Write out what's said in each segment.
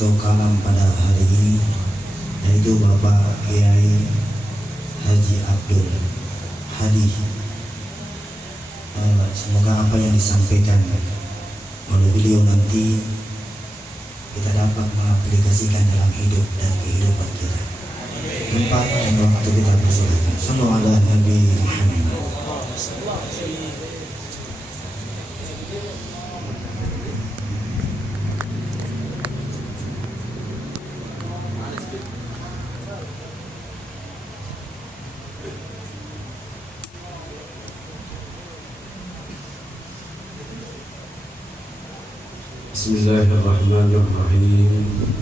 untuk kalam pada hari ini, yaitu Bapak Kiai Haji Abdul Hadi. Semoga apa yang disampaikan oleh beliau nanti kita dapat mengaplikasikan dalam hidup dan kehidupan kita. Tempat dan waktu kita bersilakan. Sallallahu ala Nabi Muhammad. Bismillahirrahmanirrahim.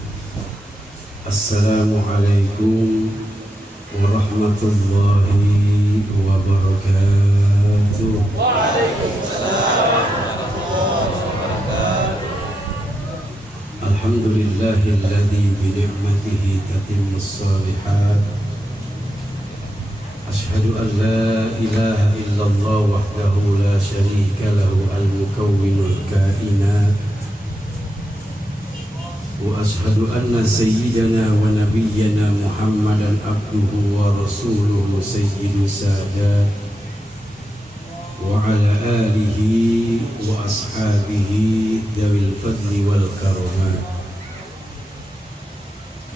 Assalamualaikum warahmatullahi wabarakatuh. Waalaikumsalam warahmatullahi wabarakatuh. Alhamdulillahilladzi bi ni'matihi tatimmus shalihat. Asyhadu an la ilaha illallah wahdahu la syarika lahu al-mukawwinul kainat. Wa ashhadu anna sayyidana wa nabiyyana Muhammadan abduhu wa rasuluhu sayyidus sadat wa ala alihi wa ashabihi dawil fadli wal karamat.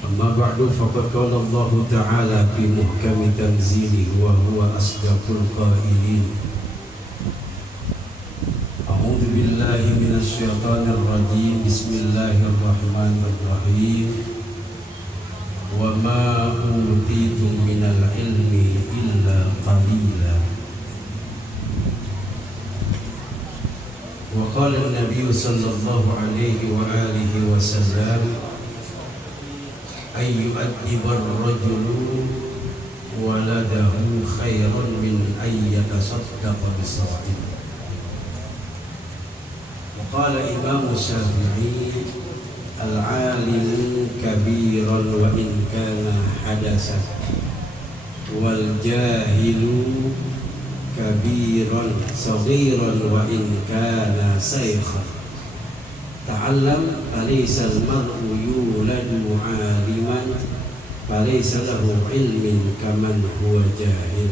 Amma ba'du, faqad qala Allah ta'ala fi muhkami tanzilihi wa huwa asdaqul qailin. A'udzu billahi minasy syaithanir rajim. Bismillahirrahmanirrahim. Wa ma utitum minal ilmi illa qalila. Wa qala an-nabiy sallallahu alaihi wa alihi wa sallam, ay yu'addibar rajulu waladahu khairan min ay yatasaddaqa bisawa'in. Qala Imam Syafi'i, al-alimu kabiran wa in kana hadasan wal jahilu kabiran saghiran wa in kana shaykhan. Ta'allam falaysa al-mar'u yuladu 'aliman falaysa lahu 'ilmin kaman huwa jahil.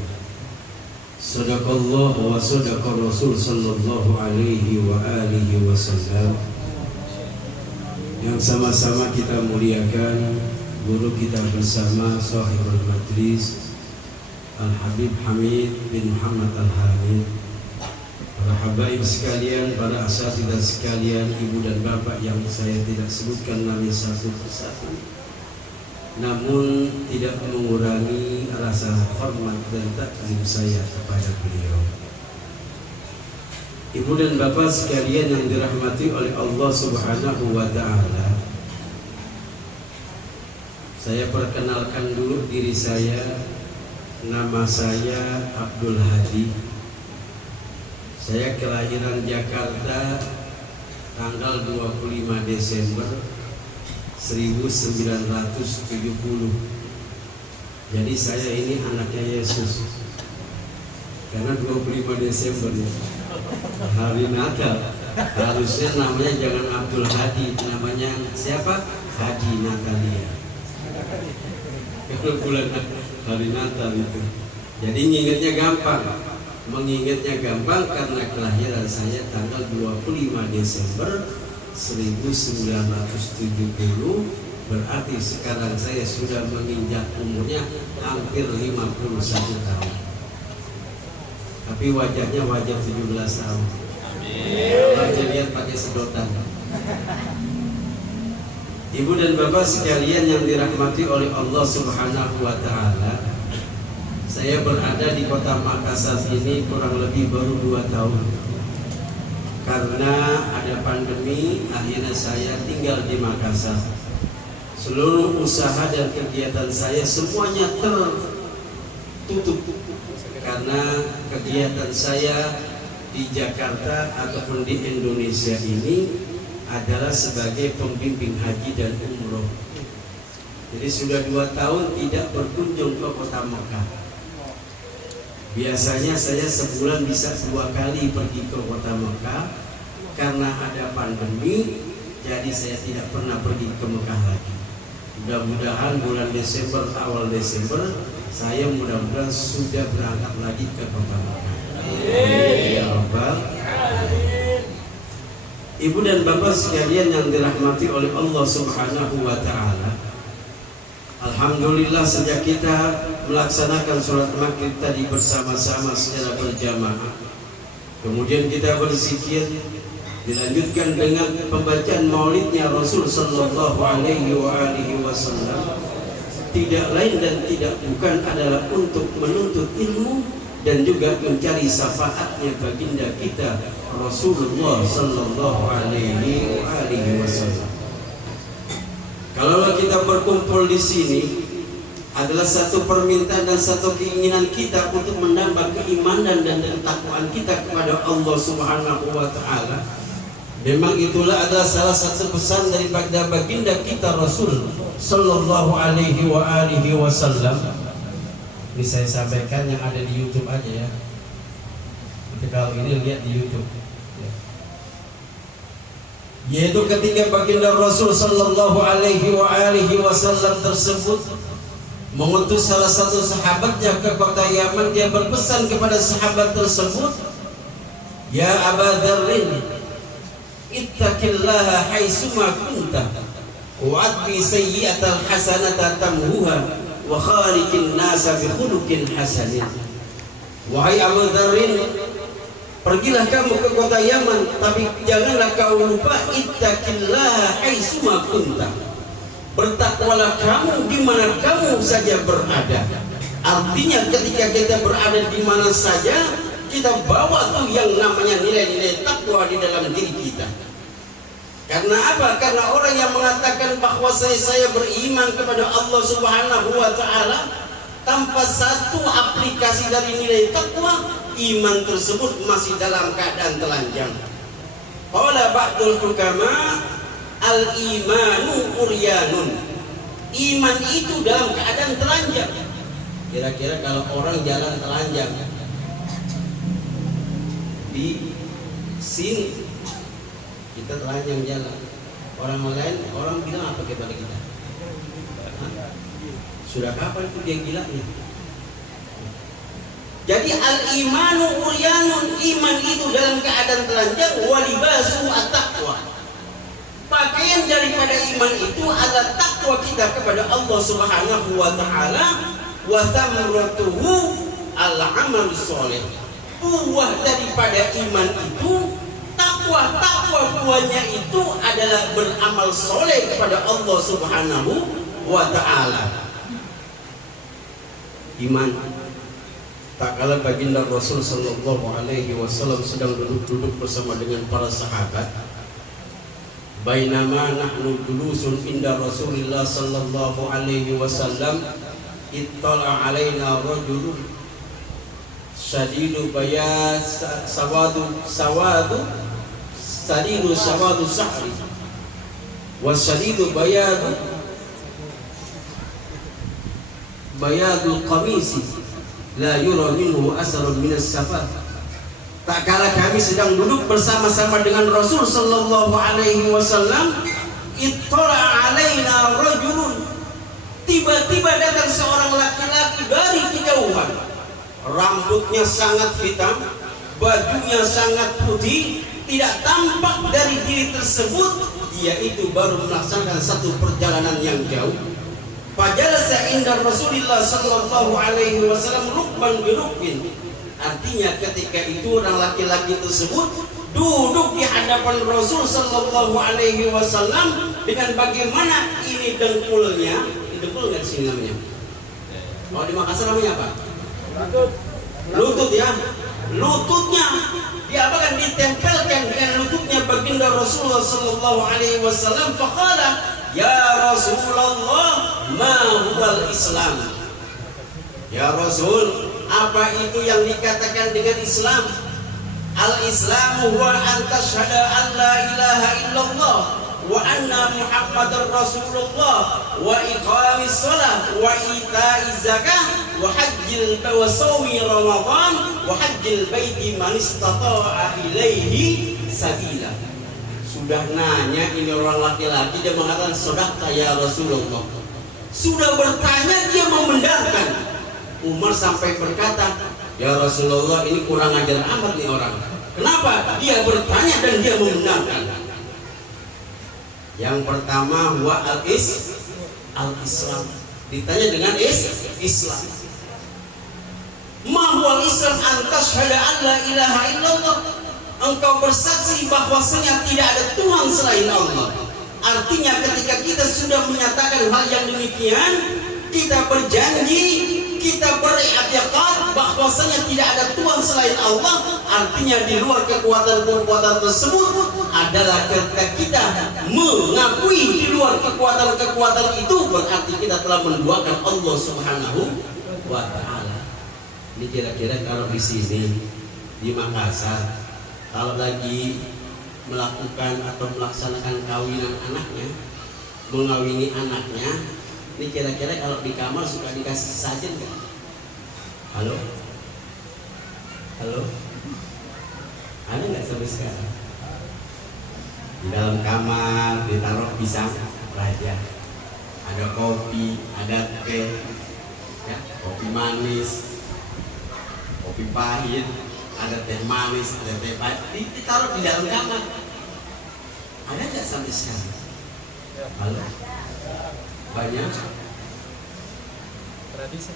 Sadaqallah wa sadaqa Rasul sallallahu alaihi wa alihi wasallam. Yang sama-sama kita muliakan guru kita bersama sahibul majlis Al-Habib Hamid bin Muhammad Al-Hamid. Para habaib sekalian, para asatidzah sekalian, ibu dan bapak yang saya tidak sebutkan namanya satu persatu, namun tidak mengurangi rasa hormat dan takzim saya kepada beliau. Ibu dan bapak sekalian yang dirahmati oleh Allah Subhanahu wa ta'ala, saya perkenalkan dulu diri saya. Nama saya Abdul Hadi. Saya kelahiran Jakarta tanggal 25 Desember 1970. Jadi saya ini anaknya Yesus. Karena 25 Desember ya, hari Natal. Harusnya namanya jangan Abdul Hadi, namanya siapa? Hadi Natalia. Kalau bulan hari Natal itu. Jadi mengingatnya gampang karena kelahiran saya tanggal 25 Desember 1970, berarti sekarang saya sudah menginjak umurnya hampir 51 tahun. Tapi wajahnya wajah 17 tahun. Aja lihat pakai sedotan. Ibu dan bapak sekalian yang dirahmati oleh Allah Subhanahu wa ta'ala, saya berada di kota Makassar ini kurang lebih baru 2 tahun. Karena ada pandemi, akhirnya saya tinggal di Makassar. Seluruh usaha dan kegiatan saya semuanya tertutup karena kegiatan saya di Jakarta ataupun di Indonesia ini adalah sebagai pembimbing haji dan umroh. Jadi sudah 2 tahun tidak berkunjung ke kota Mekah. Biasanya saya sebulan bisa 2 kali pergi ke kota Mekah. Karena ada pandemi, jadi jadi saya tidak pernah pergi ke Mekah lagi. Mudah-mudahan bulan Desember, awal Desember, saya mudah-mudahan sudah berangkat lagi ke kota Mekah. Ya Rabbal. Ibu dan bapak sekalian yang dirahmati oleh Allah Subhanahu wa Ta'ala, alhamdulillah sejak kita melaksanakan sholat maghrib tadi bersama-sama secara berjamaah, kemudian kita berzikir, dilanjutkan dengan pembacaan maulidnya Rasul Sallallahu Alaihi Wasallam, tidak lain dan tidak bukan adalah untuk menuntut ilmu dan juga mencari syafaatnya baginda kita Rasulullah Sallallahu Alaihi Wasallam. Kalau kita berkumpul di sini adalah satu permintaan dan satu keinginan kita untuk menambah keimanan dan ketakwaan kita kepada Allah Subhanahu wa Ta'ala. Memang itulah adalah salah satu pesan daripada baginda kita Rasul Sallallahu Alaihi Wasallam. Ini saya sampaikan yang ada di YouTube aja ya. Nanti kalau ini lihat di YouTube. Yaitu ketika baginda Rasul Sallallahu Alaihi Wasallam tersebut mengutus salah satu sahabatnya ke kota Yaman, dia berpesan kepada sahabat tersebut, "Ya Aba Dzarrin, ittaqillaha haitsuma kunta wa'adbi sayyi'atal hasanata tamhuha wa khaliqin nasa bi khuluqin hasanin." Wahai Abu Dzarrin, pergilah kamu ke kota Yaman, tapi janganlah kau lupa ittaqillaha haitsuma kunta. Bertakwalah kamu di mana kamu saja berada. Artinya ketika kita berada di mana saja, kita bawa tuh yang namanya nilai-nilai takwa di dalam diri kita. Karena apa? Karena orang yang mengatakan bahwa saya beriman kepada Allah Subhanahu wa Ta'ala tanpa satu aplikasi dari nilai takwa, iman tersebut masih dalam keadaan telanjang. Qala ba'dul hukama al-imanu uryanun. Iman itu dalam keadaan telanjang. Kira-kira kalau orang jalan telanjang di sini, kita telanjang jalan, orang lain, orang bilang apa kepada kita? Sudah kapan itu dia gilanya? Jadi al-imanu uryanun, iman itu dalam keadaan telanjang, walibasu at-taqwa. Pakaian daripada iman itu adalah takwa kita kepada Allah Subhanahu wa Ta'ala, wa thamratuhu al-amal sholih. Buah daripada iman itu takwa buahnya itu adalah beramal soleh kepada Allah Subhanahu wa Ta'ala. Iman. Tak kala baginda Rasul Sallallahu Alaihi Wasallam sedang duduk-duduk bersama dengan para sahabat, bainama nahnu julusun inda Rasulillah Sallallahu Alaihi Wasallam, ittala alaina rajulun syadidu bayad sawadu sadidu sawadu sahri wa syadidu bayadul qamisi la yura minhu asarun minas safar. Tak kala kami sedang duduk bersama-sama dengan Rasul Sallallahu Alaihi Wasallam, ittala alaina rajulun, tiba-tiba datang seorang laki-laki dari kejauhan, rambutnya sangat hitam, bajunya sangat putih, tidak tampak dari diri tersebut. Dia itu baru melaksanakan satu perjalanan yang jauh. Fajalasa inda Rasulillah Sallallahu Alaihi Wasallam rukban birukbin. Artinya ketika itu orang laki-laki tersebut duduk di hadapan Rasul Sallallahu Alaihi Wasallam dengan bagaimana ini dengkulnya, dengkul nggak sih namanya? Kalau di Makassar namanya apa? Lutut ya, lututnya diapakan, ditempelkan dengan lututnya baginda Rasulullah Sallallahu Alaihi Wasallam. Faqala, ya Rasulullah, ma huwal Islam? Ya Rasul, apa itu yang dikatakan dengan Islam? Al-Islamu huwa an tashhada an la ilaha illallah wa anna Muhammadar Rasulullah wa iqamis shalah wa ita'iz zakah wa hajjil wa shaumi Ramadan wa hajjil baiti man istata'a ilaihi sabila. Sudah nanya, ini orang laki-laki, dia mengatakan sodaqta ya Rasulullah. Sudah bertanya, dia membenarkan. Umar sampai berkata, ya Rasulullah, ini kurang ajar amat nih orang. Kenapa? Dia bertanya dan dia membenarkan. Yang pertama, wa al-Islam. Ditanya dengan Islam. Ma huwal Islam antas syahada an la ilaha illallah. Engkau bersaksi bahwasanya tidak ada Tuhan selain Allah. Artinya ketika kita sudah menyatakan hal yang demikian, kita berjanji, kita beriktikad bahwasanya tidak ada Tuhan selain Allah. Artinya di luar kekuatan-kekuatan tersebut adalah ketika kita mengakui di luar kekuatan-kekuatan itu, berarti kita telah menduakan Allah Subhanahu wa Ta'ala. Ini kira-kira kalau di sini di Makassar, kalau lagi melakukan atau melaksanakan kawinan anaknya, mengawini anaknya, ini kira-kira kalau di kamar suka dikasih sajen nggak? Halo? Halo? Ada nggak sampai sekarang? Di dalam kamar ditaruh pisang raja, ada kopi, ada teh, ya, kopi manis, kopi pahit, ada teh manis, ada teh pahit, ditaruh di dalam kamar. Ada nggak sampai sekarang? Halo? Banyak. Tradisi.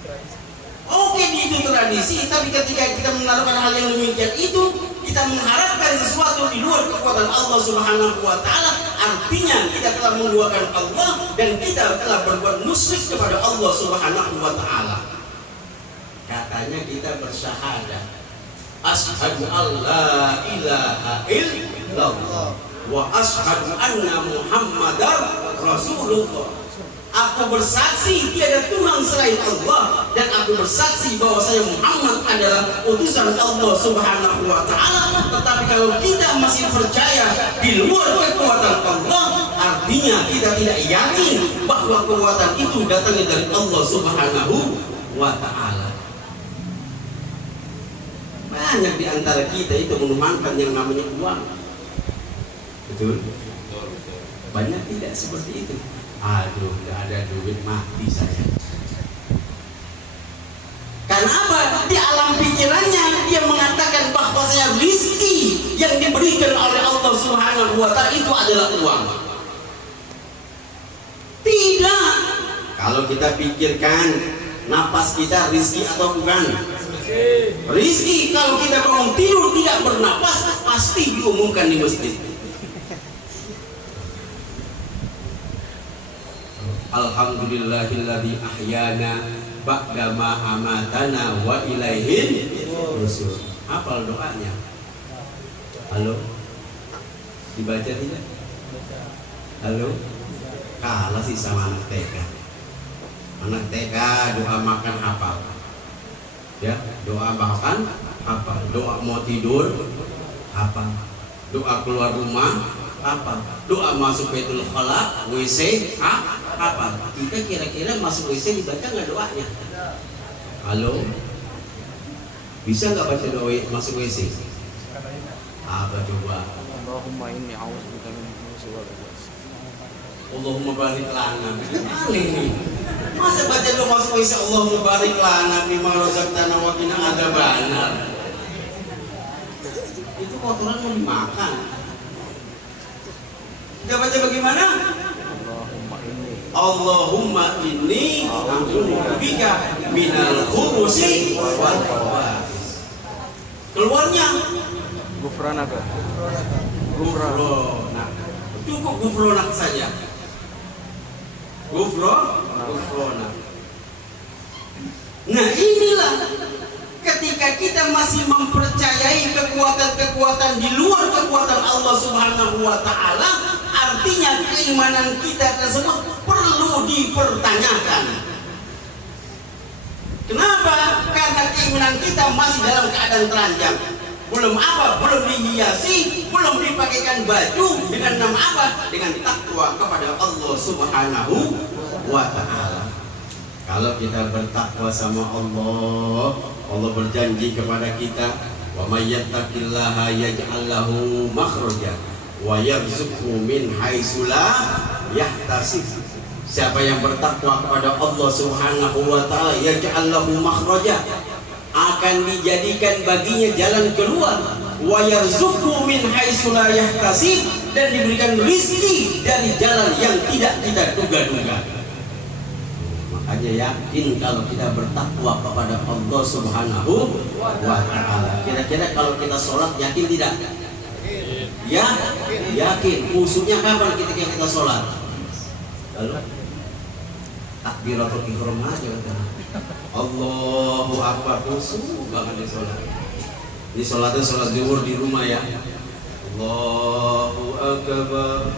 Oke, itu tradisi, tapi ketika kita menaruhkan hal yang demikian itu, kita mengharapkan sesuatu di luar kekuatan Allah Subhanahu wa Ta'ala, artinya kita telah menduakan Allah dan kita telah berbuat musyrik kepada Allah Subhanahu wa Ta'ala. Katanya kita bersyahadat, asyhadu an la ilaha illallah wa asyhadu anna Muhammadar Rasulullah. Aku bersaksi tiada Tuhan selain Allah, dan aku bersaksi bahwasanya Muhammad adalah utusan Allah Subhanahu wa Ta'ala. Tetapi kalau kita masih percaya di luar kekuatan Allah, artinya kita tidak yakin bahwa kekuatan itu datangnya dari Allah Subhanahu wa Ta'ala. Banyak di antara kita itu menuhankan yang namanya uang. Betul? Banyak tidak seperti itu. Aduh, gak ada duit, mati saya. Karena apa? Di alam pikirannya dia mengatakan bahwasanya rizki yang diberikan oleh Allah Subhanahu wa Ta'ala itu adalah uang. Tidak. Kalau kita pikirkan napas kita rizki atau bukan? Rizki. Kalau kita bangun tidur tidak bernapas, pasti diumumkan di masjid. Alhamdulillahilladzi ahyana ba'dama amatana wa ilaihin nusyur. Hafal doanya? Halo? Dibaca tidak? Halo? Kalah sih sama anak TK. Anak TK doa makan hafal. Ya, doa makan hafal. Doa mau tidur hafal. Doa keluar rumah hafal. Doa masuk Baitul Khala, WC apa? Kita kira-kira masuk WC dibaca nggak doanya? Halo? Bisa nggak baca doa masuk WC? Apa coba? Allahumma inni a'udzubika min khubuthi wal khaba'ith. Allahumma barik lana. Gimana ini? Masa baca doa masuk WC Allahumma barik lana bima razaqtana wa qina adzabannar? Itu kotoran mau dimakan. Kita baca bagaimana? Allahumma inni a'udzubika minal khubuthi wal khaba'ith. Keluarnya Gufranaka. gufronak. Cukup gufronak saja. Gufronak. Nah, inilah ketika kita masih mempercayai kekuatan-kekuatan di luar kekuatan Allah Subhanahu wa Ta'ala, artinya keimanan kita tersebut perlu dipertanyakan. Kenapa? Karena keimanan kita masih dalam keadaan telanjang. Belum dihiasi, belum dipakaikan baju dengan nama apa? Dengan takwa kepada Allah Subhanahu wa Ta'ala. Kalau kita bertakwa sama Allah, Allah berjanji kepada kita, wa may yattaqillaha yaj'al lahu makhraja wa yarzuqhu min haitsu la yahtasib. Siapa yang bertakwa kepada Allah Subhanahu wa taala, yaj'al lahu makhraja, akan dijadikan baginya jalan keluar, wa yarzuqhu min haitsu la yahtasib, dan diberikan rezeki dari jalan yang tidak kita duga-duga. Makanya yakin kalau kita bertakwa kepada Allah Subhanahu wa taala. Kira-kira kalau kita sholat yakin tidak? Ya, yakin. Khususnya kapan ketika kita sholat? Lalu takbiratul ihram aja kan. Allahu akbar, khusyuk banget di sholat. Ini sholatnya sholat zuhur di rumah ya. Allahu akbar.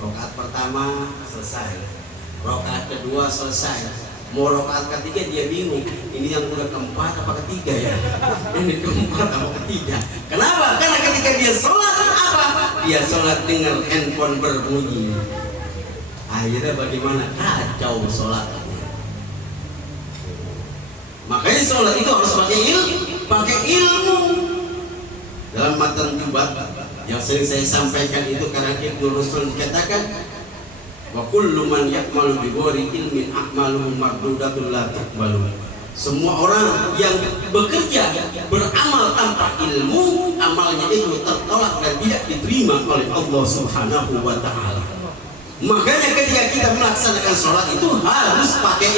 Rakaat pertama selesai. Rakaat kedua selesai. Mau rakaat ketiga dia bingung. Ini yang udah keempat apa ketiga ya? Ini keempat apa ketiga? Kenapa? Karena ketika dia sholat apa? Dia sholat dengan handphone berbunyi. Akhirnya bagaimana? Kacau sholatnya. Makanya sholat itu harus pakai ilmu. Dalam matan Jubat yang sering saya sampaikan itu, karena Ibnu Rushd dikatakan, wa kullu man ya'malu bi ghairi ilmin a'maluhu mardudatun la tuqbalu. Semua orang yang bekerja beramal tanpa ilmu, amalnya itu tertolak dan tidak diterima oleh Allah Subhanahu wa taala. Makanya ketika kita melaksanakan sholat itu harus pakai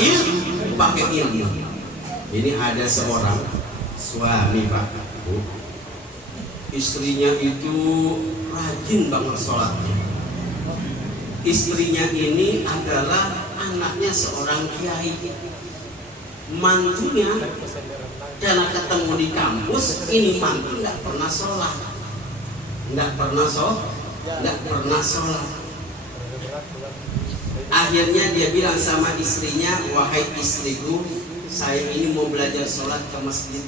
ilmu. Ini ada seorang suami Pak, istrinya itu rajin banget sholatnya. Istrinya ini adalah anaknya seorang kiai. Mantunya karena ketemu di kampus, ini mantu nggak pernah sholat. Akhirnya dia bilang sama istrinya, wahai istriku, saya ini mau belajar sholat ke masjid.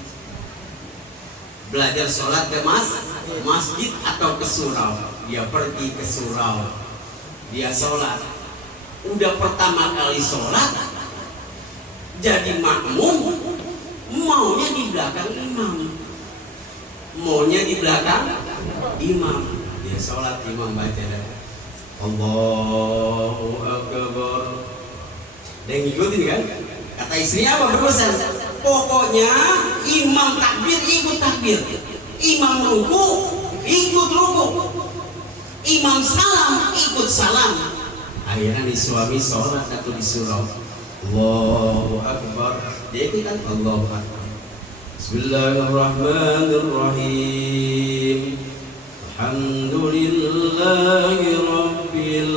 Belajar sholat ke masjid atau ke surau. Dia pergi ke surau. Dia sholat. Udah pertama kali sholat, jadi makmum, maunya di belakang imam. Dia sholat, imam baca Allahu akbar. Dia ngikutin kan? Kata istrinya apa? Berpesan, pokoknya imam takbir ikut takbir, imam ruku ikut ruku, imam salam ikut salam. Akhirnya nih suami sholat atau di surau, Allahu akbar, dia ikut kan? Allahu akbar. Bismillahirrahmanirrahim. Alhamdulillahi rabbil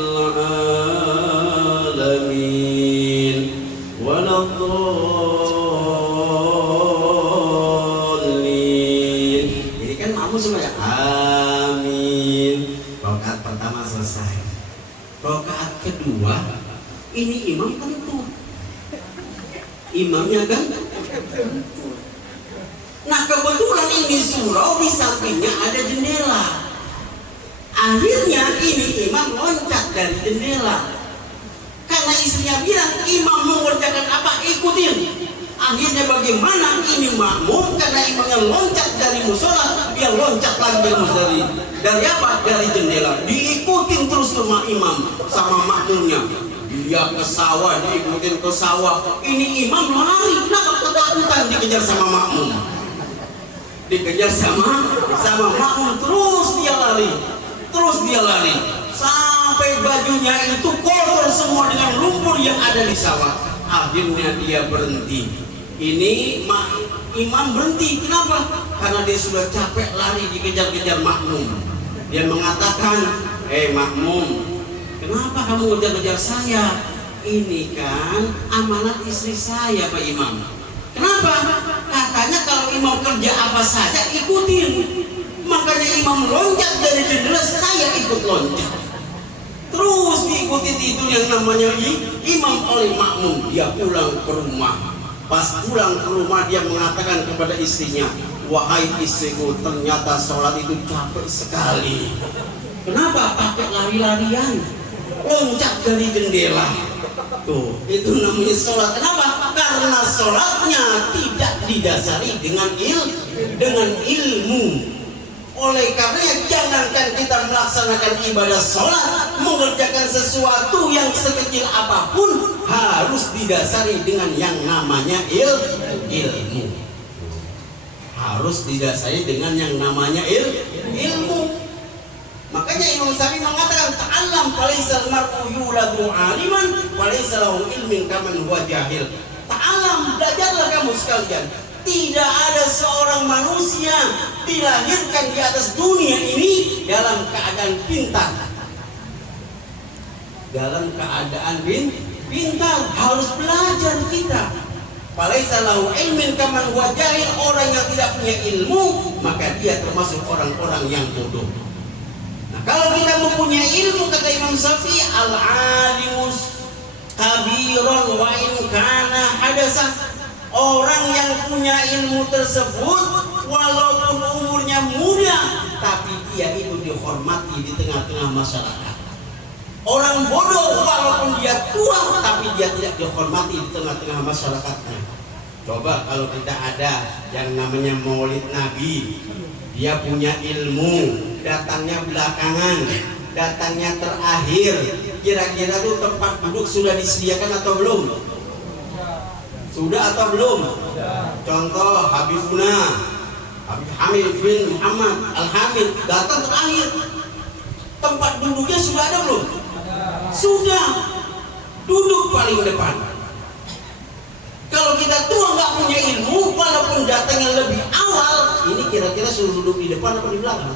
alamin. Waladhdallin. Jadi kan makmum semuanya amin. Rakaat pertama selesai. Rakaat kedua ini imam kentut. Imamnya kan kentut. Nah kebetulan ini surau di sampingnya ada jendela. Akhirnya ini imam loncat dari jendela. Karena istrinya bilang, imam mengerjakan apa? Ikutin. Akhirnya bagaimana? Ini makmum, karena imamnya loncat dari musola, dia loncat lagi dari apa? Dari jendela. Diikutin terus sama imam, sama makmumnya. Dia ke sawah, diikutin ke sawah. Ini imam lari, kenapa ketakutan dikejar sama makmum? Dikejar sama makmum, terus dia lari sampai bajunya itu kotor semua dengan lumpur yang ada di sawah. Akhirnya dia berhenti. Ini imam berhenti. Kenapa? Karena dia sudah capek lari dikejar-kejar makmum. Dia mengatakan, makmum, kenapa kamu ngejar-ngejar saya? Ini kan amanat istri saya, Pak Imam. Kenapa? Katanya kalau imam kerja apa saja ikutin. Makanya imam loncat dari jendela, saya ikut loncat. Terus diikutin itu yang namanya imam oleh makmum. Dia pulang ke rumah. Pas pulang ke rumah dia mengatakan kepada istrinya, wahai istriku, ternyata sholat itu capek sekali. Kenapa pakai lari-larian? Loncat dari jendela. Tuh, itu namanya sholat. Kenapa? Karena sholatnya tidak didasari dengan ilmu. Oleh karenanya jangankan kita melaksanakan ibadah sholat, mengerjakan sesuatu yang sekecil apapun harus didasari dengan yang namanya ilmu. Harus didasari dengan yang namanya ilmu. Makanya Imam Syafi'i mengatakan ta'allam falaisal mar'u yuladu 'aliman falaisa lahu ilmin kaman huwa jahil. Ta'allam, belajarlah kamu sekalian. Tidak ada seorang manusia dilahirkan di atas dunia ini dalam keadaan pintar. Dalam keadaan pintar, harus belajar kita. Falaisa lahu ilmin kaman huwa jahil. Orang yang tidak punya ilmu, maka dia termasuk orang-orang yang bodoh. Nah, kalau kita mempunyai ilmu, kata Imam Syafi'i, al-alimus kabiron wa in kana hadasa. Orang yang punya ilmu tersebut walaupun umurnya muda, tapi dia itu dihormati di tengah-tengah masyarakat. Orang bodoh walaupun dia tua, tapi dia tidak dihormati di tengah-tengah masyarakatnya. Coba kalau kita ada yang namanya Maulid Nabi, dia punya ilmu, datangnya belakangan, datangnya terakhir, kira-kira tuh tempat duduk sudah disediakan atau belum? Sudah atau belum? Contoh Habib Hamid bin Muhammad Al-Hamid datang terakhir. Tempat duduknya sudah ada belum? Sudah. Duduk paling depan. Kalau kita tua nggak punya ilmu, walaupun datangnya lebih awal, ini kira-kira suruh duduk di depan atau di belakang?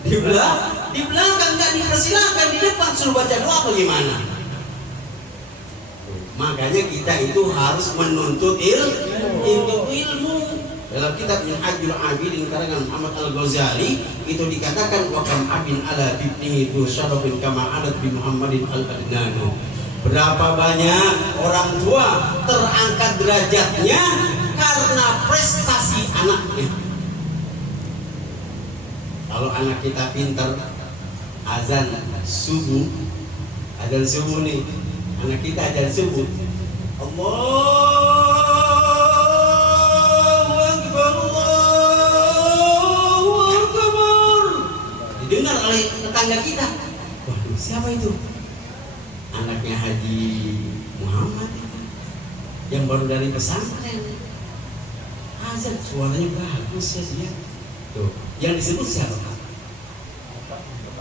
Di belakang nggak dipersilakan, di depan suruh baca doa bagaimana? Makanya kita itu harus menuntut ilmu. Dalam kitab Minhajul Abidin karangan Muhammad Al-Ghazali itu dikatakan wa kam abin ala bibnihi tu syarafin kama adat bi Muhammadin al-Adnanu. Berapa banyak orang tua terangkat derajatnya karena prestasi anaknya. Kalau anak kita pintar, azan subuh nih, anak kita azan subuh, Allahu Akbar, Allahu Akbar, didengar oleh tetangga kita. Waduh, siapa itu? Anaknya Haji Muhammad itu, yang baru dari pesantren. Azan suaranya bagus ya dia. Tuh, yang disebut siapa?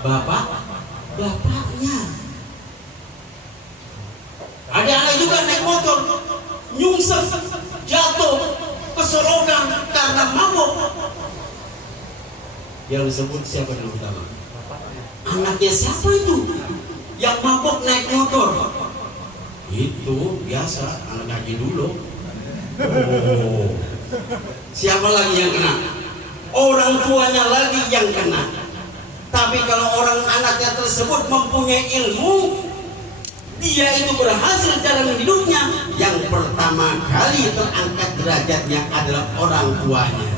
Bapaknya. Ada anak juga naik motor, nyungsep, jatuh, kesorokan karena mabuk. Yang disebut siapa dulu pertama? Anaknya siapa itu? Yang mabuk naik motor. Itu biasa anak Haji dulu. Oh. Siapa lagi yang kena? Orang tuanya lagi yang kena. Tapi kalau orang anaknya tersebut mempunyai ilmu, dia itu berhasil dalam hidupnya, yang pertama kali terangkat derajatnya adalah orang tuanya.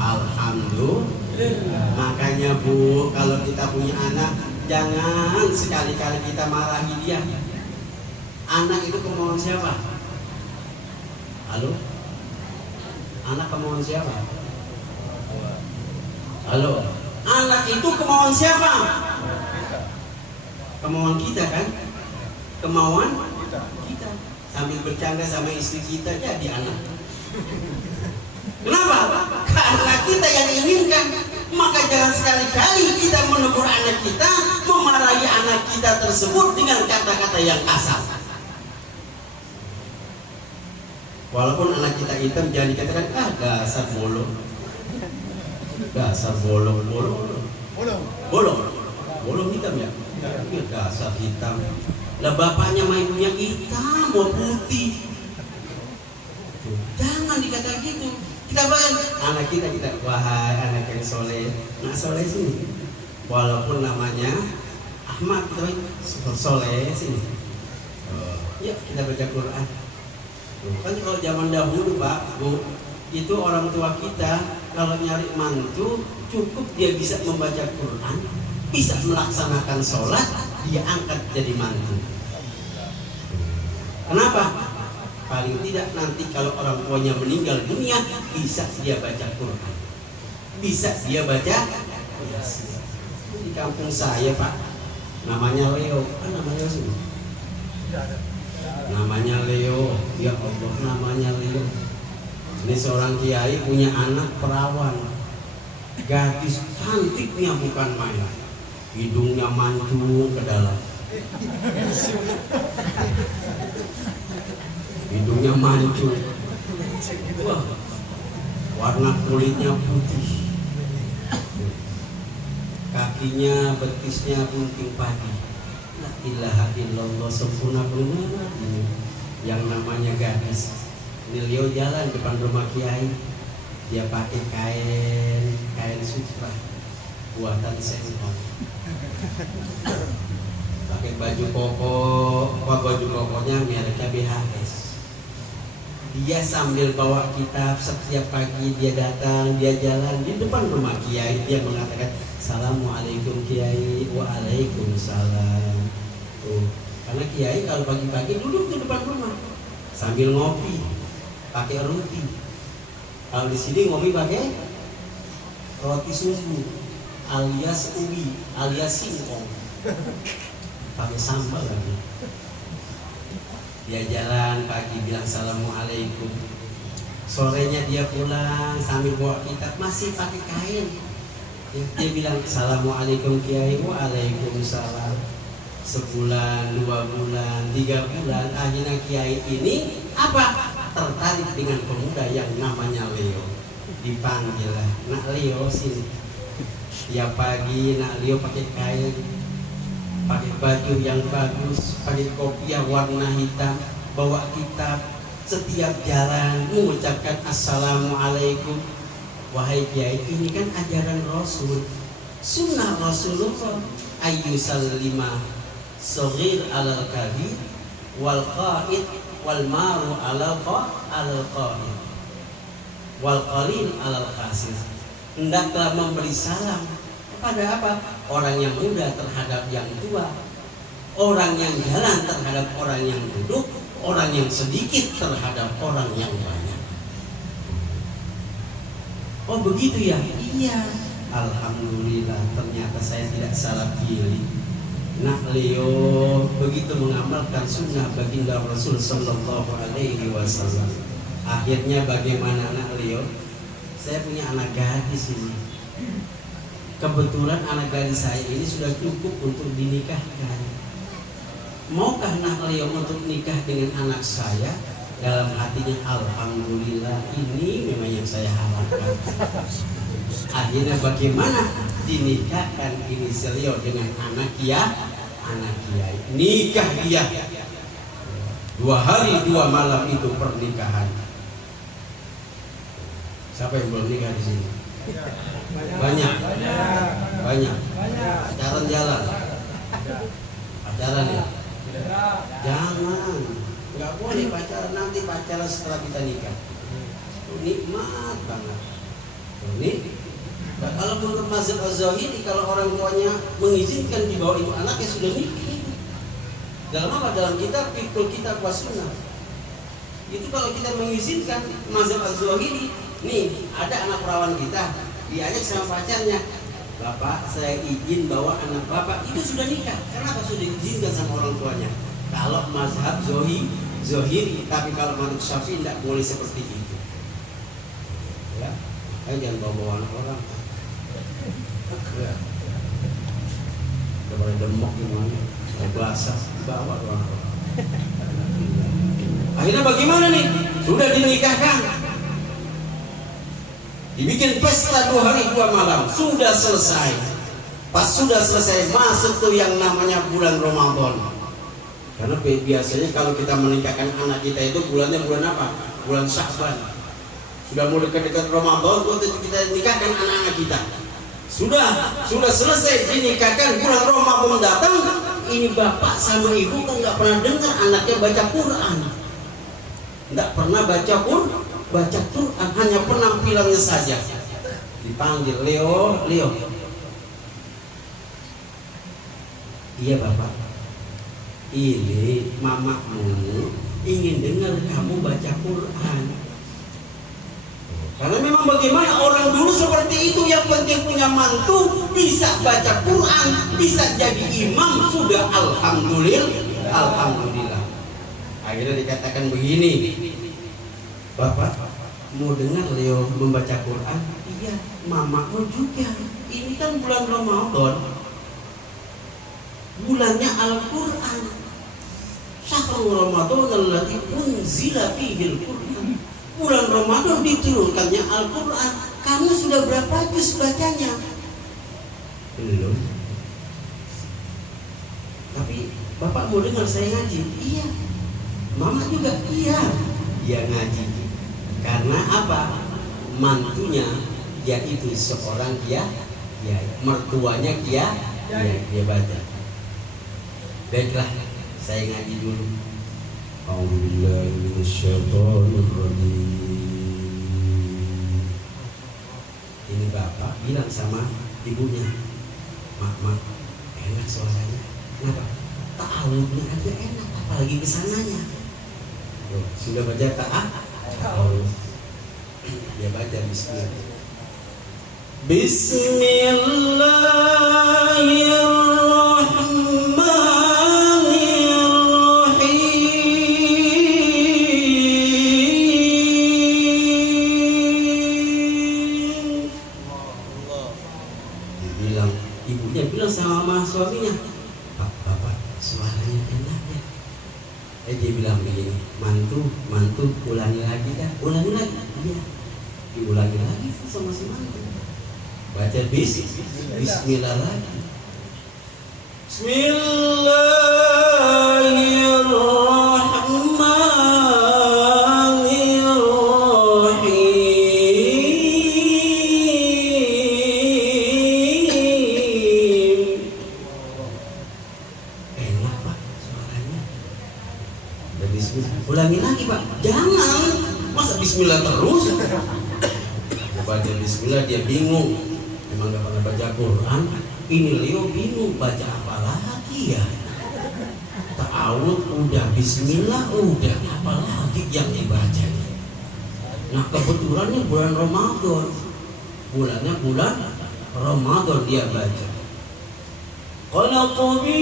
Alhamdulillah. Makanya Bu, kalau kita punya anak, jangan sekali-kali kita marahi dia. Anak itu kemauan siapa? Halo? Anak kemauan siapa? Halo? Anak itu kemauan siapa? Kemauan kita kan? Kemauan kita. Sambil bercanda sama istri kita jadi anak. Kenapa? Karena kita yang inginkan. Maka jangan sekali-kali kita menegur anak kita, memarahi anak kita tersebut dengan kata-kata yang kasar. Walaupun anak kita hitam, jangan dikatakan dasar bolong. Dasar bolong hitam ya? Ya dasar hitam. Lah bapaknya mah ibunya hitam mau putih. Jangan dikatakan gitu. Kita bayang anak kita wahai anak yang soleh, nak soleh sini. Walaupun namanya Ahmad, kita soleh sini. Ya kita baca Quran. Kan kalau zaman dahulu Pak, Bu, itu orang tua kita kalau nyari mantu cukup dia bisa membaca Quran, bisa melaksanakan sholat, dia angkat jadi mantu. Kenapa? Paling tidak nanti kalau orang tuanya meninggal dunia bisa dia baca Quran. bisa dia baca Yasin. Di kampung saya Pak, namanya Leo, namanya sih, namanya Leo, ya Allah namanya Leo. Ini seorang kiai punya anak perawan, gadis cantiknya bukan main, hidungnya mancung ke dalam, hidungnya mancung, wah, warna kulitnya putih, kakinya betisnya bunting padi. La ilaha illallah, sempurna benar ini yang namanya gadis. Ini Leo jalan depan rumah kiai, dia pakai kain sutra buatan Sengkong, pakai baju kokonya mereknya BHS. Dia sambil bawa kitab, setiap pagi dia datang, dia jalan di depan rumah kiai, dia mengatakan Assalamualaikum Kiai. Waalaikumsalam. Tuh, karena kiai kalau pagi-pagi duduk di depan rumah sambil ngopi, pakai roti. Kalau di sini ngopi pakai roti susu, alias ubi, alias singkong, pakai sambal lagi. Dia jalan pagi bilang Assalamualaikum. Sorenya dia pulang sambil bawa kitab, masih pakai kain. Dia bilang Assalamualaikum Kiai. Waalaikumsalam. Sebulan, 2 bulan, 3 bulan, akhirnya kiai ini apa? Tertarik dengan pemuda yang namanya Leo. Dipanggil lah, nak Leo sini. Tiap pagi nak Leo pakai kain, pakai baju yang bagus, pakai kopiah warna hitam, bawa kitab, setiap jalan mengucapkan Assalamualaikum. Wahai kiai, ini kan ajaran Rasul, sunnah Rasulullah. Ayyusallima saghir alal kabir wal qa'id wal maru alal qa'id wal qalil alal khasir. Hendaklah memberi salam kepada apa? Orang yang muda terhadap yang tua, orang yang jalan terhadap orang yang duduk, orang yang sedikit terhadap orang yang banyak. Oh begitu ya? Iya. Alhamdulillah, ternyata saya tidak salah pilih. Nak Leo begitu mengamalkan sunnah baginda Rasul Sallallahu Alaihi Wasallam. Akhirnya bagaimana Nak Leo? Saya punya anak gadis ini. Kebetulan anak gadis saya ini sudah cukup untuk dinikahkan. Maukah Nak Leo untuk nikah dengan anak saya? Dalam hatinya Alhamdulillah, ini memang yang saya harapkan. Akhirnya bagaimana? Dinikahkan ini Leo dengan anak kiai. Nikah dia. 2 hari 2 malam itu pernikahan. Siapa yang belum nikah di sini? Banyak. Pacaran jalan. Pacaran ya? Jangan. Nggak boleh pacaran, nanti pacaran setelah kita nikah. Nikmat banget. Ini nah, kalau menurut mazhab Az-Zahiri, kalau orang tuanya mengizinkan di bawah itu anaknya sudah nikah. Dalam apa? Dalam kitab fikul kitab was-sunnah. Itu kalau kita mengizinkan mazhab Az-Zahiri, nih ada anak perawan kita, diajak sama pacarnya, Bapak saya izin bawa anak Bapak, itu sudah nikah. Kenapa sudah diizinkan sama orang tuanya? Kalau mazhab Zahiri, tapi kalau mazhab Syafi'i tidak boleh seperti itu. Ya, jangan bawa anak orang. Ya. Udah pada demok gimana? Basah, bawa doang. Akhirnya bagaimana nih? Sudah dinikahkan, dibikin pesta 2 hari 2 malam, sudah selesai. Pas sudah selesai, masuk tuh yang namanya bulan Ramadan. Karena biasanya kalau kita menikahkan anak kita itu bulannya bulan apa? Bulan Sya'ban. Sudah mau dekat-dekat Ramadan, kita nikahkan anak-anak kita. Sudah selesai dinikahkan, bulan Ramadan datang, ini bapak sama ibu kan nggak pernah dengar anaknya baca Quran, nggak pernah baca Quran, hanya penampilannya saja. Dipanggil Leo. Iya bapak. Ini mamamu ingin dengar kamu baca Quran. Karena memang bagaimana orang dulu seperti itu, yang penting punya mantu, bisa baca Quran, bisa jadi imam, sudah alhamdulillah. Akhirnya dikatakan begini, Bapak mau dengar Leo membaca Quran? Iya, mamaku juga. Ini kan bulan Ramadan, bulannya Al-Quran. Syahrul Ramadan alladzi unzila fihil Quran. Bulan Ramadan diturunkannya Al-Quran. Kamu sudah berapa juz bacanya? Belum. Tapi Bapak mau dengar saya ngaji? Iya. Mama juga? Iya. Dia ngaji. Karena apa? Mantunya yaitu seorang dia mertuanya dia baca. Baiklah, saya ngaji dulu. A'udzubillahi minasyaitonirrajim. Ini bapak bilang sama ibunya, mak, enak suaranya. Kenapa? Ta'awudnya aja enak, apalagi kesananya. Sudah baca ta'awud. Dia baca bismillah. Ibunya bilang sama suaminya, Bapak suaranya enak ya. Dia bilang begini, mantu ulangi lagi dah. Ulangi lagi. Iya, diulangi lagi sama si mantu. Baca bismillah lagi. Bismillahirrahmanirrahim. Enak Pak suaranya. Udah bismillah. Ulangi lagi Pak. Jangan. Masa bismillah terus? Baca bismillah dia bingung. Emang gak pernah baca Quran. Ini Leo bingung baca apa lagi ya. Ta'awud udah, bismillah udah, apa lagi yang dibaca. Nah kebetulannya bulan Ramadan, bulannya bulan Ramadan dia baca. Qalaqu bi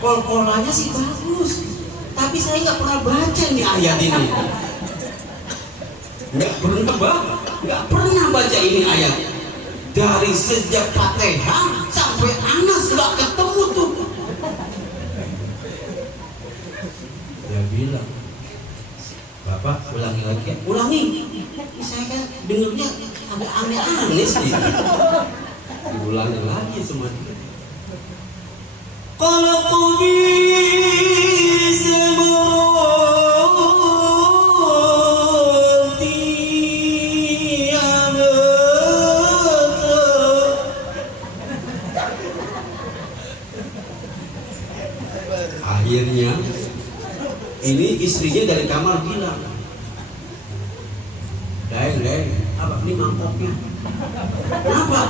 kol-kolannya sih bagus, tapi saya nggak pernah baca nih ayat ini. Nggak pernah baca ini ayat. Dari sejak Fatihah sampai Anas nggak ketemu tuh. Dia bilang, Bapak ulangi lagi ya. Ulangi. Saya kan dengernya agak aneh-aneh sih. Diulangi lagi semua. Qalaqu bi samawati abata. Akhirnya ini istrinya dari kamar bilang, Deng, apa ini mangkoknya? Kenapa?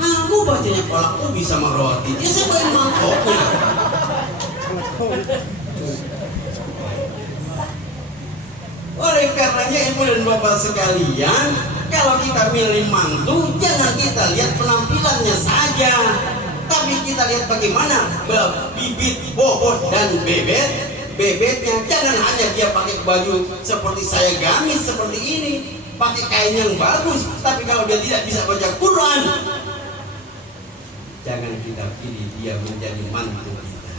Kamu bacanya kolak ubi sama roti, ya saya bawain mangkoknya. Oleh karenanya ibu dan bapak sekalian, kalau kita milih mantu, jangan kita lihat penampilannya saja, tapi kita lihat bagaimana bibit, bobot dan bebetnya. Jangan hanya dia pakai baju seperti saya gamis seperti ini, pakai kain yang bagus, tapi kalau dia tidak bisa baca Quran, jangan kita pilih dia menjadi mantu kita.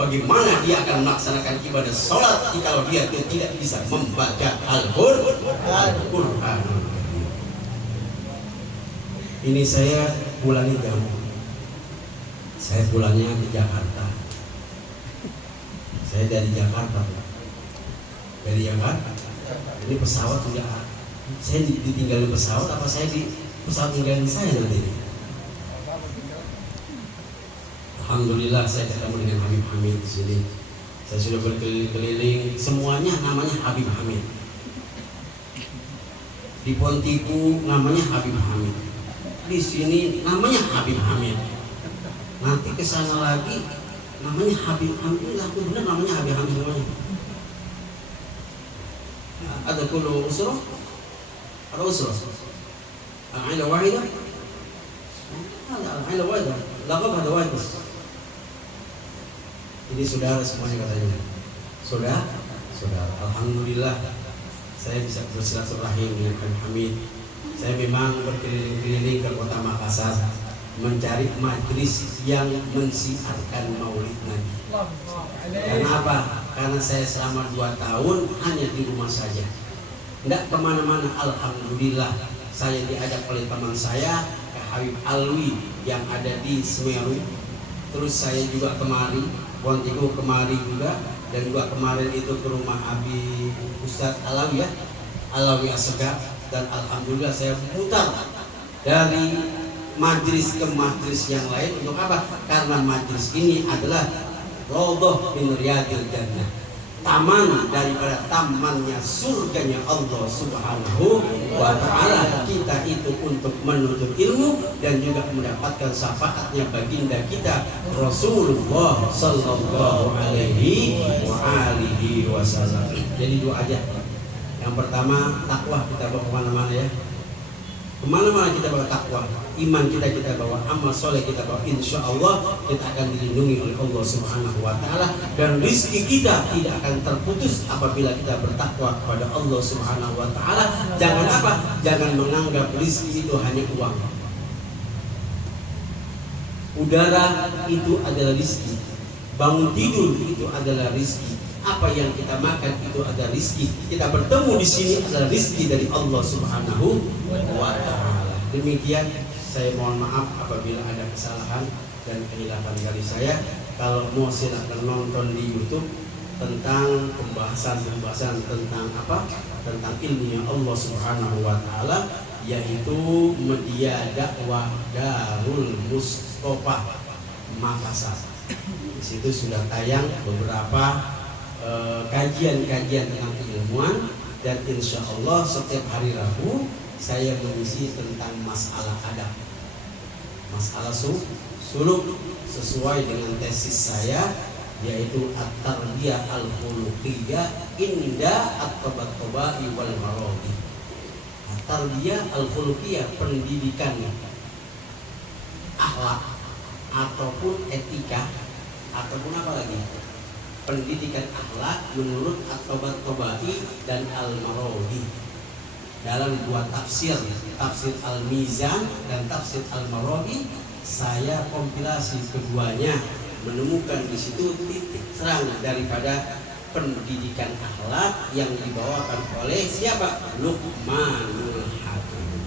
Bagaimana dia akan melaksanakan ibadah sholat kalau dia tidak bisa membaca Al-Quran? Ini saya pulangnya jauh. Saya pulangnya ke Jakarta. Saya dari Jakarta. Dari Jakarta. Ini pesawat sudah. Saya ditinggalin pesawat apa saya di pesawat tinggalin saya nanti? Alhamdulillah saya ketemu dengan Habib Hamid di sini. Saya sudah berkeliling-keliling, semuanya namanya Habib Hamid. Di Pontiku namanya Habib Hamid. Di sini namanya Habib Hamid. Nanti ke sana lagi namanya Habib Hamid. Aku benar namanya Habib Hamid semuanya. Ada kullu usrah, ada usrah. Al-aila wahidah. Al-aila wahidah. Laqab ada wahid. Ini saudara semuanya katanya. Saudara. Alhamdulillah saya bisa bersilaturahim dengan Habib Hamid. Saya memang berkeliling-keliling ke kota Makassar mencari majelis yang mensiarkan Maulid Nabi. Karena apa? Karena saya selama 2 tahun hanya di rumah saja, tidak kemana-mana. Alhamdulillah saya diajak oleh teman saya ke Habib Alwi yang ada di Semeru. Terus saya juga kemari, Pontiku kemari juga, dan juga kemarin itu ke rumah Habib Ustadz Alawi ya, Alawi Asegaf. Dan alhamdulillah saya putar dari majlis ke majlis yang lain. Untuk apa? Karena majlis ini adalah Raudhah min Riyadil Jannah, taman daripada tamannya surganya Allah Subhanahu wa ta'ala. Kita itu untuk menuntut ilmu dan juga mendapatkan syafaatnya baginda kita Rasulullah sallallahu alaihi wa alihi wasallam. Jadi doa aja. Yang pertama takwa kita bawa kemana-mana ya. Kemana-mana kita bawa takwa, iman kita bawa, amal soleh kita bawa. Insya Allah kita akan dilindungi oleh Allah Subhanahu wa ta'ala. Dan rizki kita tidak akan terputus apabila kita bertakwa kepada Allah Subhanahu wa ta'ala. Jangan apa? Jangan menganggap rizki itu hanya uang. Udara itu adalah rizki, bangun tidur itu adalah rizki, apa yang kita makan itu adalah rizki, kita bertemu di sini adalah rizki dari Allah Subhanahu wa ta'ala. Demikian, saya mohon maaf apabila ada kesalahan dan kehilapan dari saya. Kalau mau silakan nonton di YouTube tentang pembahasan tentang apa? Tentang ilmunya Allah Subhanahu wa ta'ala, yaitu Media Dakwah Darul Mustofa Makassar. Di situ sudah tayang beberapa kajian-kajian tentang keilmuan, dan insya Allah setiap hari Rabu saya mengisi tentang masalah adab, masalah suluk sesuai dengan tesis saya, yaitu at-tarbiyah al-khuluqiyah inda at-tabat-tabai wal marodi. At-tarbiyah al-khuluqiyah, pendidikan akhlak ataupun etika ataupun apa lagi, pendidikan akhlak menurut at-tabat-tabai dan al-marodi. Dalam 2 tafsir, tafsir al-mizan dan tafsir al-marodi, saya kompilasi keduanya, menemukan di situ titik terang daripada pendidikan akhlak yang dibawakan oleh siapa? Luqmanul Hakim.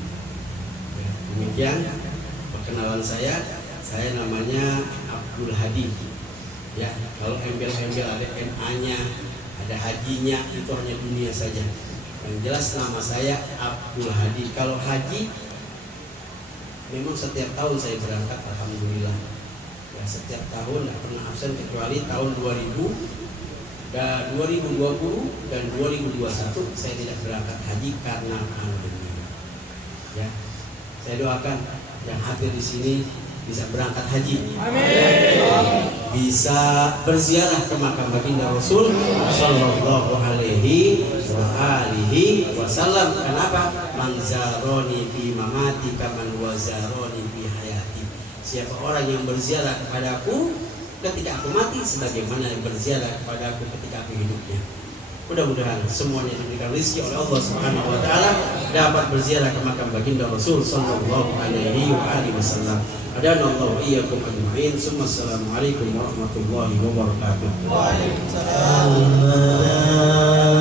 Demikian perkenalan saya namanya Abdul Hadi. Ya, kalau embel-embel ada NA-nya, ada hajinya, itu hanya dunia saja. Yang jelas nama saya Abdul Hadi. Kalau haji, memang setiap tahun saya berangkat, alhamdulillah. Ya, setiap tahun tidak pernah absen kecuali tahun 2020 dan 2021 saya tidak berangkat haji karena pandemi. Ya, saya doakan yang hadir di sini bisa berangkat haji. Amin. Bisa berziarah ke makam baginda Rasul sallallahu alaihi wa alihi wasallam. Kenapa? Man zaroni fi mamati kaman wa zaroni fi hayati. Siapa orang yang berziarah kepadaku ketika aku mati, sebagaimana yang berziarah kepadaku ketika aku hidupnya. Mudah-mudahan semuanya diberikan rezeki oleh Allah Subhanahu wa ta'ala dapat berziarah ke makam baginda Rasul sallallahu alaihi wa alihi wasallam. Adanallahu iyyakum ajma'in. Assalamualaikum warahmatullahi wabarakatuh. Waalaikumsalam.